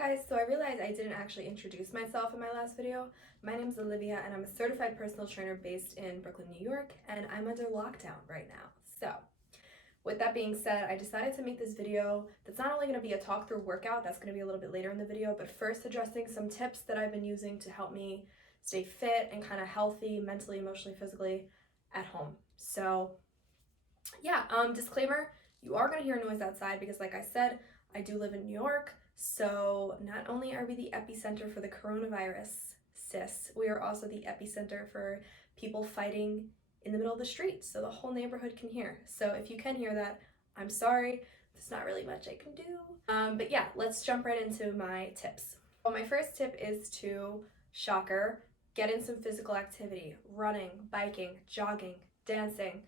Hi guys, so I realized I didn't actually introduce myself in my last video. My name is Olivia and I'm a certified personal trainer based in Brooklyn, New York, and I'm under lockdown right now. So with that being said, I decided to make this video that's not only going to be a talk through workout, that's going to be a little bit later in the video, but first addressing some tips that I've been using to help me stay fit and kind of healthy mentally, emotionally, physically at home. So yeah, disclaimer, you are going to hear noise outside because like I said, I do live in New York. So not only are we the epicenter for the coronavirus, sis, we are also the epicenter for people fighting in the middle of the street so the whole neighborhood can hear. So if you can hear that, I'm sorry. There's not really much I can do. But yeah, let's jump right into my tips. Well, my first tip is to, shocker, get in some physical activity, running, biking, jogging, dancing,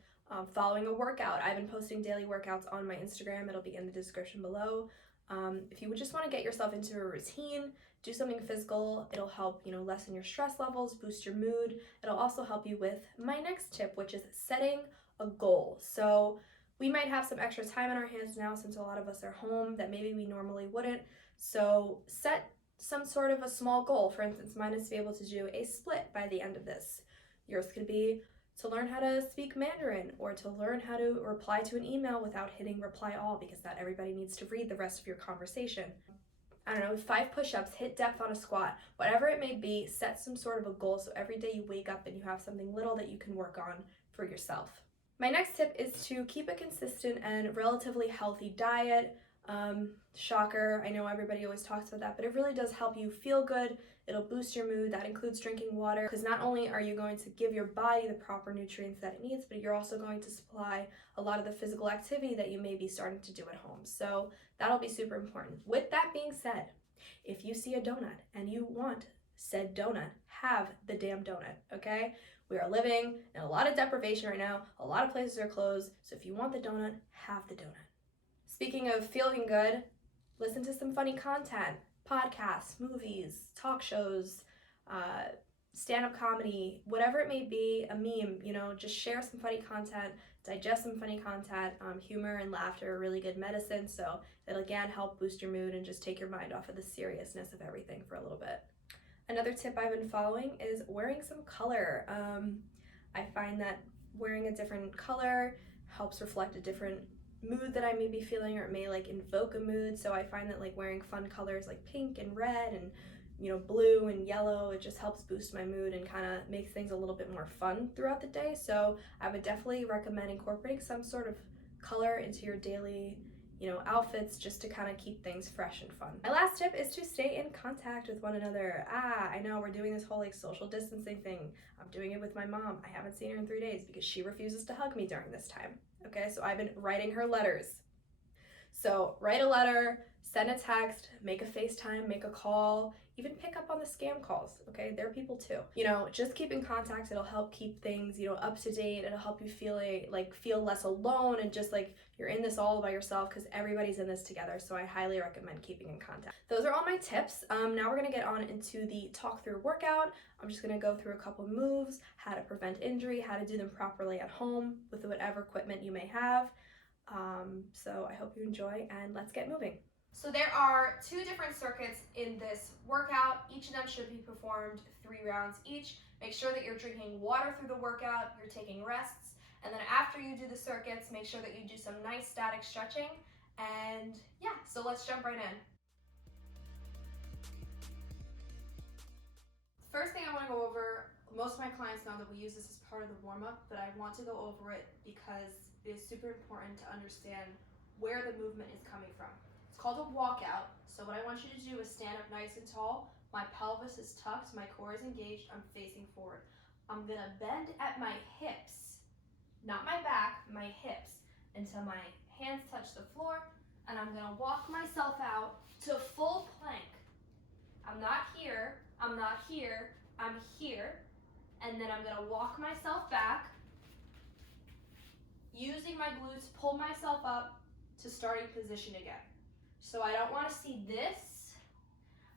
following a workout. I've been posting daily workouts on my Instagram. It'll be in the description below. If you would just want to get yourself into a routine, do something physical, it'll help, lessen your stress levels, boost your mood. It'll also help you with my next tip, which is setting a goal. So we might have some extra time on our hands now since a lot of us are home that maybe we normally wouldn't. So set some sort of a small goal. For instance, mine is to be able to do a split by the end of this. Yours could be to learn how to speak Mandarin, or to learn how to reply to an email without hitting reply all, because not everybody needs to read the rest of your conversation. I don't know, 5 push-ups, hit depth on a squat, whatever it may be, set some sort of a goal so every day you wake up and you have something little that you can work on for yourself. My next tip is to keep a consistent and relatively healthy diet. Shocker, I know everybody always talks about that, but it really does help you feel good. It'll boost your mood. That includes drinking water, because not only are you going to give your body the proper nutrients that it needs, but you're also going to supply a lot of the physical activity that you may be starting to do at home. So that'll be super important. With that being said, if you see a donut and you want said donut, have the damn donut, okay? We are living in a lot of deprivation right now. A lot of places are closed. So if you want the donut, have the donut. Speaking of feeling good, listen to some funny content, podcasts, movies, talk shows, stand-up comedy, whatever it may be, a meme, just share some funny content, digest some funny content. Humor and laughter are really good medicine, so it'll again help boost your mood and just take your mind off of the seriousness of everything for a little bit. Another tip I've been following is wearing some color. I find that wearing a different color helps reflect a different mood that I may be feeling, or it may invoke a mood. So I find that wearing fun colors like pink and red and blue and yellow, it just helps boost my mood and kind of makes things a little bit more fun throughout the day. So I would definitely recommend incorporating some sort of color into your daily outfits, just to kind of keep things fresh and fun. My last tip is to stay in contact with one another. I know we're doing this whole social distancing thing. I'm doing it with my mom. I haven't seen her in 3 days because she refuses to hug me during this time. Okay, so I've been writing her letters. So write a letter, send a text, make a FaceTime, make a call, even pick up on the scam calls, okay? They're people too. Just keep in contact. It'll help keep things, up to date. It'll help you feel less alone and just you're in this all by yourself, because everybody's in this together. So I highly recommend keeping in contact. Those are all my tips. Now we're gonna get on into the talk through workout. I'm just gonna go through a couple moves, how to prevent injury, how to do them properly at home with whatever equipment you may have. So I hope you enjoy, and let's get moving. So there are 2 different circuits in this workout. Each of them should be performed 3 rounds each. Make sure that you're drinking water through the workout, you're taking rests, and then after you do the circuits, make sure that you do some nice static stretching. And yeah, so let's jump right in. First thing I want to go over, most of my clients know that we use this as part of the warm-up, but I want to go over it because it is super important to understand where the movement is coming from. It's called a walkout, so what I want you to do is stand up nice and tall. My pelvis is tucked, my core is engaged, I'm facing forward. I'm gonna bend at my hips, not my back, my hips, until my hands touch the floor, and I'm gonna walk myself out to full plank. I'm not here, I'm not here, I'm here, and then I'm gonna walk myself back, using my glutes, pull myself up to starting position again. So I don't wanna see this,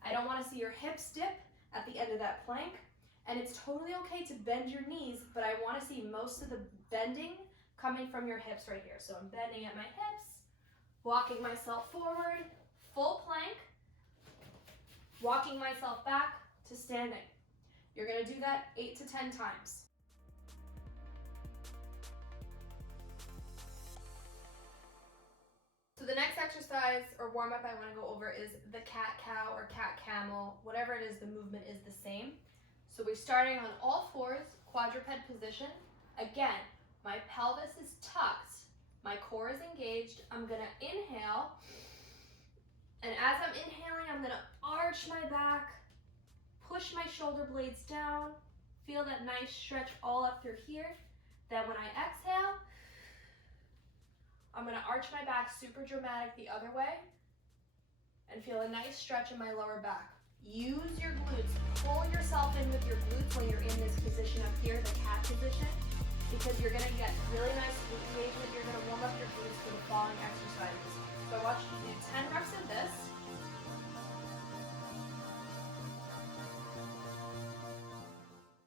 I don't wanna see your hips dip at the end of that plank, and it's totally okay to bend your knees, but I wanna see most of the bending coming from your hips right here. So I'm bending at my hips, walking myself forward, full plank, walking myself back to standing. You're gonna do that 8 to 10 times. So the next exercise or warm-up I wanna go over is the cat-cow or cat-camel. Whatever it is, the movement is the same. So we're starting on all fours, quadruped position. Again, my pelvis is tucked, my core is engaged. I'm gonna inhale, and as I'm inhaling, I'm gonna arch my back, push my shoulder blades down, feel that nice stretch all up through here. Then when I exhale, I'm gonna arch my back super dramatic the other way and feel a nice stretch in my lower back. Use your glutes, pull yourself in with your glutes when you're in this position up here, the cat position, because you're gonna get really nice glute engagement. You're gonna warm up your glutes for the following exercises. So I want you to do 10 reps of this.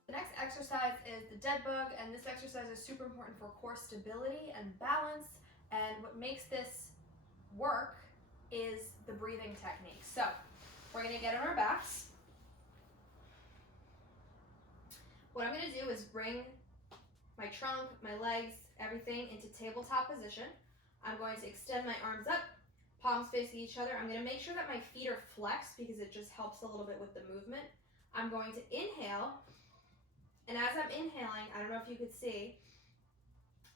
The next exercise is the dead bug, and this exercise is super important for core stability and balance. And what makes this work is the breathing technique. So we're gonna get on our backs. What I'm gonna do is bring my trunk, my legs, everything into tabletop position. I'm going to extend my arms up, palms facing each other. I'm gonna make sure that my feet are flexed because it just helps a little bit with the movement. I'm going to inhale, and as I'm inhaling, I don't know if you could see,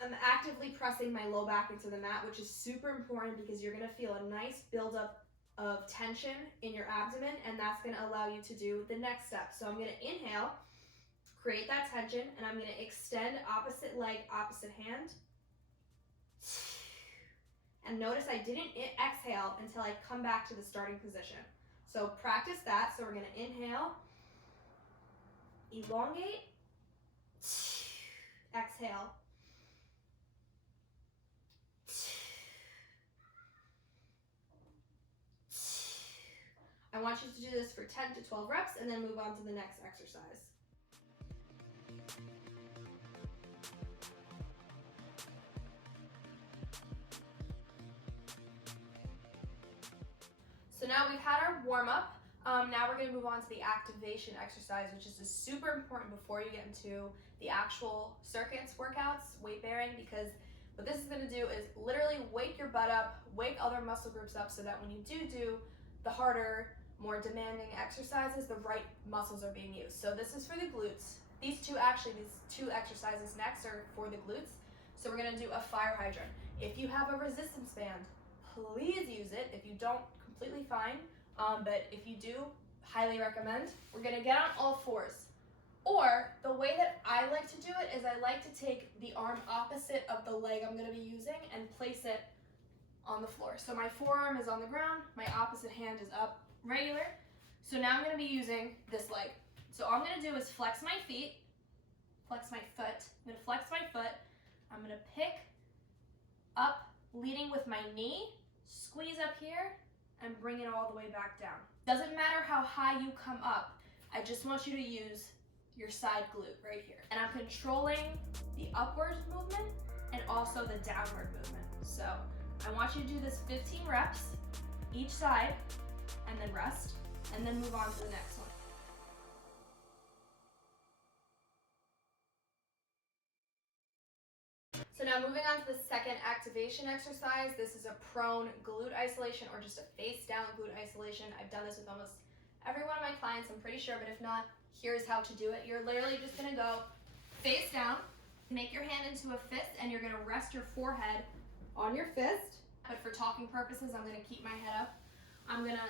I'm actively pressing my low back into the mat, which is super important because you're gonna feel a nice buildup of tension in your abdomen, and that's gonna allow you to do the next step. So I'm gonna inhale, create that tension, and I'm gonna extend opposite leg, opposite hand. And notice I didn't exhale until I come back to the starting position. So practice that. So we're gonna inhale, elongate, exhale. I want you to do this for 10 to 12 reps and then move on to the next exercise. So now we've had our warm-up. Now we're gonna move on to the activation exercise, which is super important before you get into the actual circuits workouts, weight bearing, because what this is gonna do is literally wake your butt up, wake other muscle groups up so that when you do the harder, more demanding exercises, the right muscles are being used. So this is for the glutes. These two exercises next are for the glutes. So we're gonna do a fire hydrant. If you have a resistance band, please use it. If you don't, completely fine. But if you do, highly recommend. We're gonna get on all fours. Or the way that I like to do it is I like to take the arm opposite of the leg I'm gonna be using and place it on the floor. So my forearm is on the ground, my opposite hand is up, regular. So now I'm gonna be using this leg. So all I'm gonna do is flex my feet, flex my foot. I'm gonna flex my foot. I'm gonna pick up, leading with my knee, squeeze up here, and bring it all the way back down. Doesn't matter how high you come up. I just want you to use your side glute right here. And I'm controlling the upward movement and also the downward movement. So I want you to do this 15 reps each side and then rest and then move on to the next one. So now moving on to the second activation exercise. This is a prone glute isolation or just a face down glute isolation. I've done this with almost every one of my clients, I'm pretty sure, but if not, here's how to do it. You're literally just gonna go face down, make your hand into a fist, and you're gonna rest your forehead on your fist. But for talking purposes, I'm gonna keep my head up. I'm gonna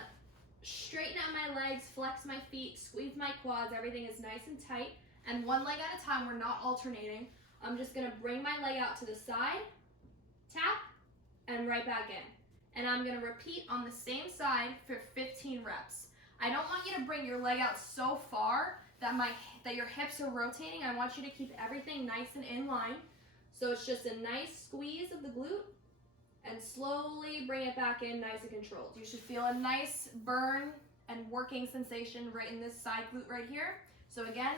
straighten out my legs, flex my feet, squeeze my quads, everything is nice and tight. And one leg at a time, we're not alternating. I'm just gonna bring my leg out to the side, tap, and right back in. And I'm gonna repeat on the same side for 15 reps. I don't want you to bring your leg out so far that your hips are rotating. I want you to keep everything nice and in line. So it's just a nice squeeze of the glute and slowly bring it back in nice and controlled. You should feel a nice burn and working sensation right in this side glute right here. So again,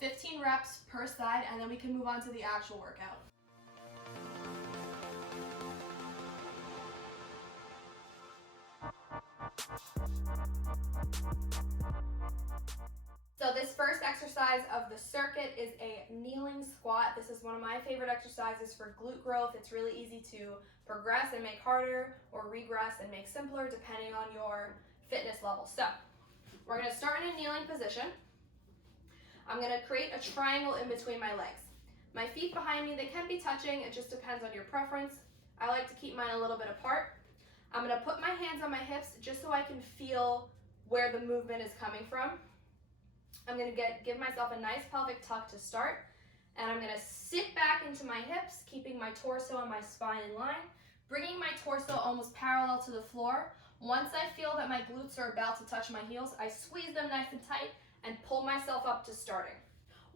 15 reps per side, and then we can move on to the actual workout. So this first exercise of the circuit is a kneeling squat. This is one of my favorite exercises for glute growth. It's really easy to progress and make harder, or regress and make simpler depending on your fitness level. So we're going to start in a kneeling position. I'm going to create a triangle in between my legs. My feet behind me, they can be touching. It just depends on your preference. I like to keep mine a little bit apart. I'm going to put my hands on my hips just so I can feel where the movement is coming from. I'm going to give myself a nice pelvic tuck to start, and I'm going to sit back into my hips, keeping my torso and my spine in line, bringing my torso almost parallel to the floor. Once I feel that my glutes are about to touch my heels, I squeeze them nice and tight and pull myself up to starting.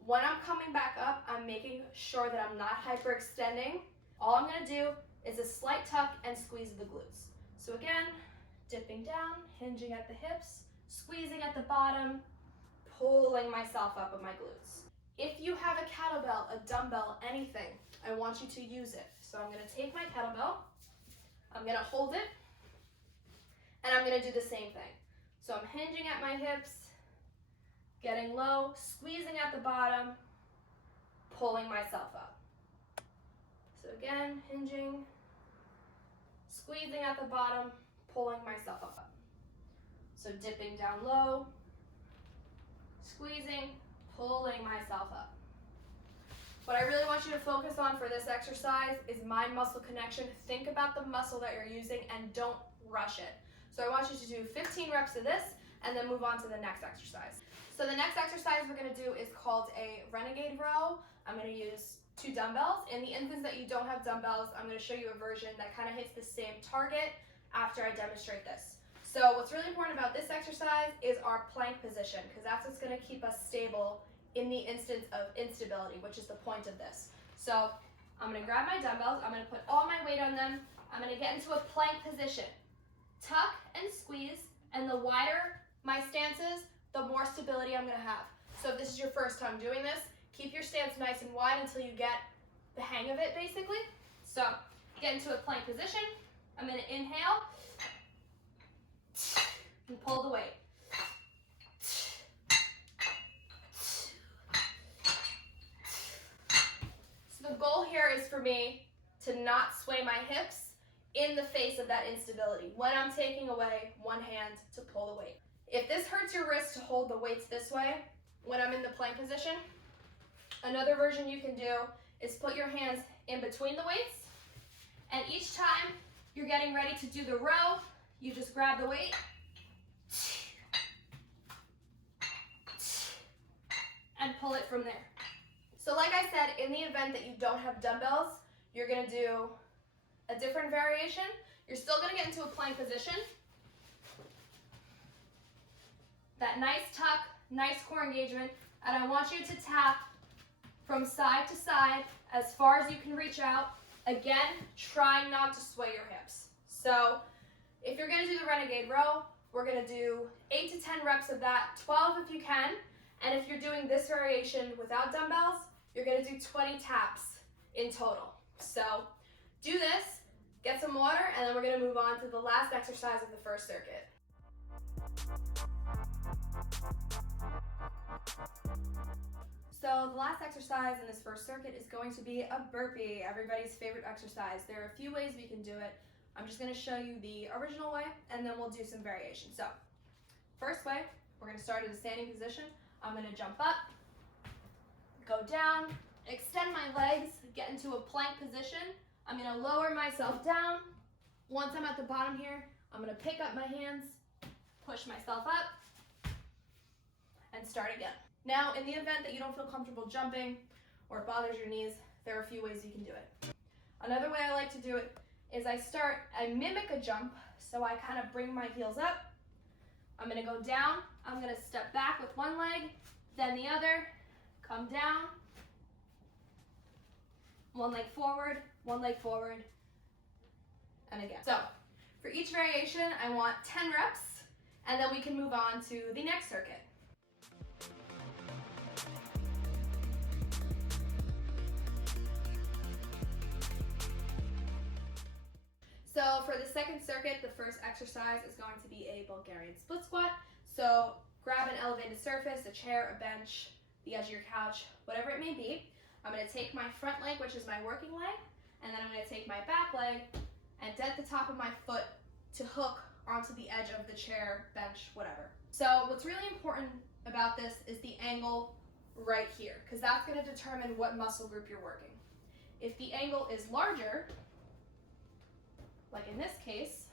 When I'm coming back up, I'm making sure that I'm not hyperextending. All I'm going to do is a slight tuck and squeeze the glutes. So again, dipping down, hinging at the hips, squeezing at the bottom, pulling myself up with my glutes. If you have a kettlebell, a dumbbell, anything, I want you to use it. So I'm going to take my kettlebell, I'm going to hold it, and I'm going to do the same thing. So I'm hinging at my hips, getting low, squeezing at the bottom, pulling myself up. So again, hinging, squeezing at the bottom, pulling myself up. So dipping down low, squeezing, pulling myself up. What I really want you to focus on for this exercise is mind muscle connection. Think about the muscle that you're using and don't rush it. So I want you to do 15 reps of this and then move on to the next exercise. So the next exercise we're going to do is called a renegade row. I'm going to use 2 dumbbells. In the instance that you don't have dumbbells, I'm going to show you a version that kind of hits the same target after I demonstrate this. So what's really important about this exercise is our plank position, because that's what's going to keep us stable in the instance of instability, which is the point of this. So I'm going to grab my dumbbells, I'm going to put all my weight on them, I'm going to get into a plank position. Tuck and squeeze, and the wider my stance is, the more stability I'm going to have. So if this is your first time doing this, keep your stance nice and wide until you get the hang of it, basically. So get into a plank position, I'm going to inhale, and pull the weight. So the goal here is for me to not sway my hips in the face of that instability when I'm taking away one hand to pull the weight. If this hurts your wrist to hold the weights this way when I'm in the plank position, another version you can do is put your hands in between the weights, and each time you're getting ready to do the row, you just grab the weight and pull it from there. So like I said, in the event that you don't have dumbbells, you're going to do a different variation. You're still going to get into a plank position. That nice tuck, nice core engagement, and I want you to tap from side to side as far as you can reach out. Again, trying not to sway your hips. So if you're going to do the renegade row, we're going to do 8 to 10 reps of that, 12 if you can. And if you're doing this variation without dumbbells, you're going to do 20 taps in total. So do this, get some water, and then we're going to move on to the last exercise of the first circuit. So the last exercise in this first circuit is going to be a burpee, everybody's favorite exercise. There are a few ways we can do it. I'm just going to show you the original way, and then we'll do some variations. So first way, we're going to start in a standing position. I'm going to jump up, go down, extend my legs, get into a plank position. I'm going to lower myself down. Once I'm at the bottom here, I'm going to pick up my hands, push myself up, and start again. Now, in the event that you don't feel comfortable jumping or it bothers your knees, there are a few ways you can do it. Another way I like to do it is I mimic a jump, so I kind of bring my heels up. I'm going to go down, I'm going to step back with one leg, then the other, come down, one leg forward, and again. So, for each variation, I want 10 reps, and then we can move on to the next circuit. So for the second circuit, the first exercise is going to be a Bulgarian split squat. So grab an elevated surface, a chair, a bench, the edge of your couch, whatever it may be. I'm going to take my front leg, which is my working leg, and then I'm going to take my back leg and dent the top of my foot to hook onto the edge of the chair, bench, whatever. So what's really important about this is the angle right here, because that's going to determine what muscle group you're working. If the angle is larger, like in this case,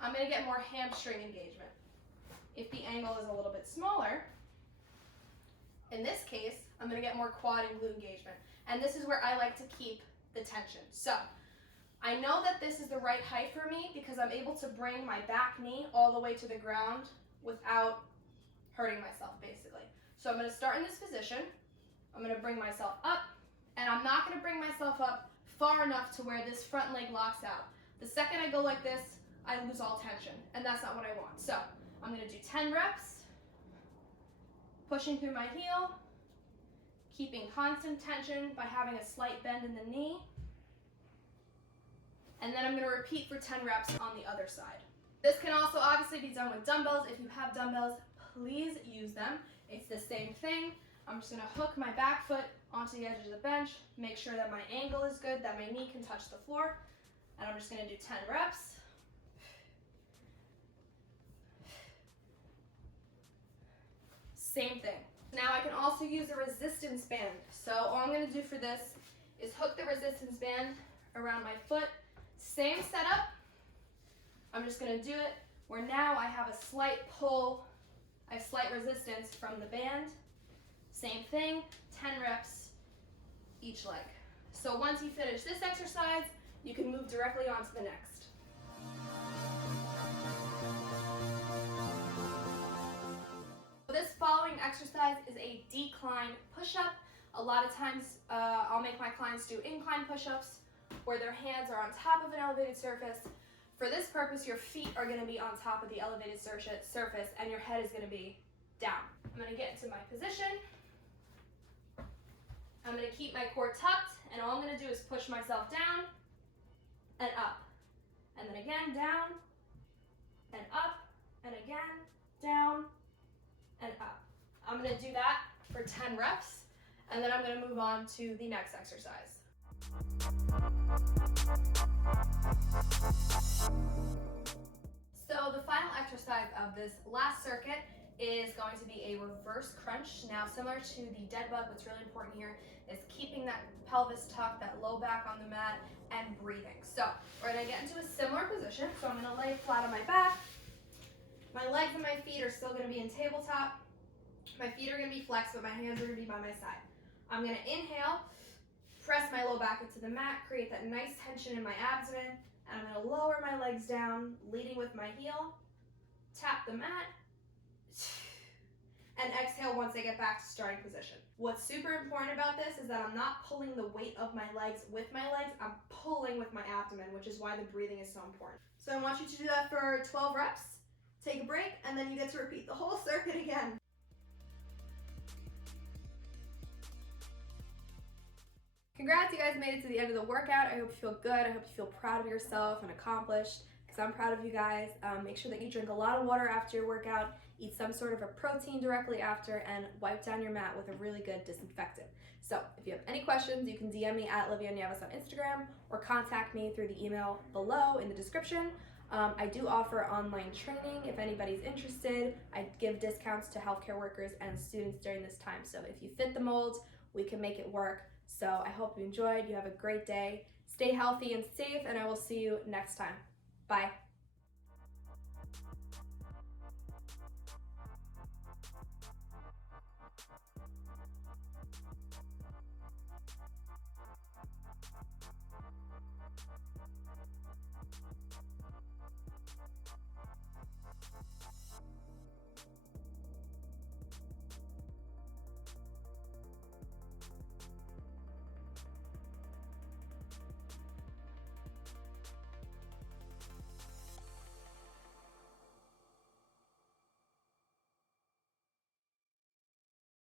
I'm going to get more hamstring engagement. If the angle is a little bit smaller, in this case, I'm going to get more quad and glute engagement. And this is where I like to keep the tension. So I know that this is the right height for me because I'm able to bring my back knee all the way to the ground without hurting myself, basically. So I'm going to start in this position. I'm going to bring myself up, and I'm not going to bring myself up far enough to where this front leg locks out. The second I go like this, I lose all tension, and that's not what I want. So I'm going to do 10 reps, pushing through my heel, keeping constant tension by having a slight bend in the knee. And then I'm going to repeat for 10 reps on the other side. This can also obviously be done with dumbbells. If you have dumbbells, please use them. It's the same thing. I'm just going to hook my back foot onto the edge of the bench, make sure that my angle is good, that my knee can touch the floor. And I'm just going to do 10 reps. Same thing. Now I can also use a resistance band. So all I'm going to do for this is hook the resistance band around my foot. Same setup. I'm just going to do it where now I have a slight pull, I have slight resistance from the band. Same thing, 10 reps each leg. So once you finish this exercise, you can move directly on to the next. This following exercise is a decline push-up. A lot of times I'll make my clients do incline push-ups where their hands are on top of an elevated surface. For this purpose, your feet are going to be on top of the elevated surface and your head is going to be down. I'm going to get into my position. I'm going to keep my core tucked, and all I'm going to do is push myself down and up. And then again, down and up, and again, down and up. I'm going to do that for 10 reps, and then I'm going to move on to the next exercise. So the final exercise of this last circuit is going to be a reverse crunch. Now, similar to the dead bug, what's really important here is keeping that pelvis tucked, that low back on the mat, and breathing. So we're going to get into a similar position. So I'm going to lay flat on my back. My legs and my feet are still going to be in tabletop. My feet are going to be flexed, but my hands are going to be by my side. I'm going to inhale, press my low back into the mat, create that nice tension in my abdomen, and I'm going to lower my legs down, leading with my heel, tap the mat, and exhale once I get back to starting position. What's super important about this is that I'm not pulling the weight of my legs with my legs, I'm pulling with my abdomen, which is why the breathing is so important. So I want you to do that for 12 reps, take a break, and then you get to repeat the whole circuit again. Congrats, you guys made it to the end of the workout. I hope you feel good. I hope you feel proud of yourself and accomplished, because I'm proud of you guys. Make sure that you drink a lot of water after your workout, eat some sort of a protein directly after, and wipe down your mat with a really good disinfectant. So if you have any questions, you can DM me at Livia Nieves on Instagram or contact me through the email below in the description. I do offer online training if anybody's interested. I give discounts to healthcare workers and students during this time. So if you fit the mold, we can make it work. So I hope you enjoyed. You have a great day. Stay healthy and safe, and I will see you next time. Bye.